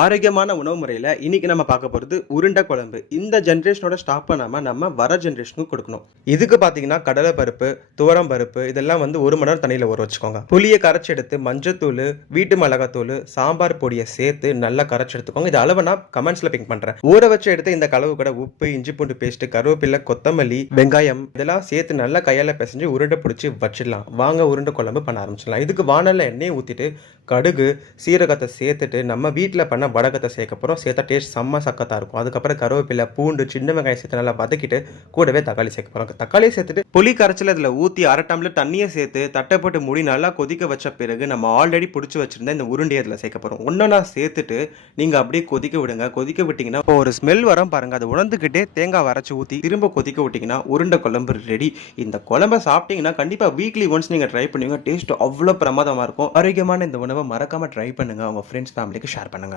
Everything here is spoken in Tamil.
ஆரோக்கியமான உணவு முறையில இன்னைக்கு நம்ம பார்க்க போறது உருண்டை குழம்பு. இந்த ஜெனரேஷனோட ஸ்டாப் பண்ணாம நம்ம வர ஜெனரேஷனுக்கு கொடுக்கணும். இதுக்கு பாத்தீங்கன்னா கடலை பருப்பு, துவரம் பருப்பு இதெல்லாம் 1 மணி நேரம் தண்ணியில ஊற வச்சுக்கோங்க. புளியை கரைச்சி எடுத்து மஞ்சத்தூள், வீட்டு மிளகாத்தூள், சாம்பார் பொடியை சேர்த்து நல்லா கரைச்சி எடுத்துக்கோங்க. இது அளவு நான் கமெண்ட்ஸ்ல பிங்க் பண்றேன். ஊற வச்சு எடுத்து இந்த கலவு கூட உப்பு, இஞ்சி பூண்டு பேஸ்ட், கருவேப்பிலை, கொத்தமல்லி, வெங்காயம் இதெல்லாம் சேர்த்து நல்லா கையால பிசைஞ்சு உருண்டை பிடிச்சி வச்சிடலாம். வாங்க உருண்டை குழம்பு பண்ண ஆரம்பிச்சிடலாம். இதுக்கு வானல்ல எண்ணெயை ஊத்திட்டு கடுகு, சீரகத்தை சேர்த்துட்டு நம்ம வீட்டில் பண்ண வடகத்தை சேர்க்க போகிறோம். சேர்த்தா டேஸ்ட் செம்ம சக்கத்தாக இருக்கும். அதுக்கப்புறம் கருவேப்பிலை, பூண்டு, சின்ன வெங்காயம் சேர்த்து நல்லா வதக்கிட்டு கூடவே தக்காளி சேர்க்க போகிறோம். தக்காளியை சேர்த்துட்டு புளி கரைச்சல் இதில் ஊற்றி 1/2 டம்ளர் தண்ணியை சேர்த்து தட்டை போட்டு மூடி நல்லா கொதிக்க வச்ச பிறகு நம்ம ஆல்ரெடி பிடிச்சி வச்சிருந்த இந்த உருண்டையை அதில் சேர்க்க போகிறோம். ஒன்றா சேர்த்துட்டு நீங்கள் அப்படியே கொதிக்க விடுங்க. கொதிக்க விட்டிங்கன்னா இப்போ ஒரு ஸ்மெல் வரும் பாருங்கள். அதை உணர்ந்துக்கிட்டே தேங்காய் அரைச்சி ஊற்றி திரும்ப கொதிக்க விட்டிங்கன்னா உருண்டை குழம்பு ரெடி. இந்த குழம்பை சாப்பிட்டீங்கன்னா கண்டிப்பாக வீக்லி ஒன்ஸ் நீங்கள் ட்ரை பண்ணுவீங்க. டேஸ்ட் அவ்வளோ பிரமாதமாக இருக்கும். ஆரோக்கியமான இந்த உணவை மறக்காமல் ட்ரை பண்ணுங்கள். உங்கள் ஃப்ரெண்ட்ஸ் ஃபேமிலிக்கு ஷேர் பண்ணுங்கள்.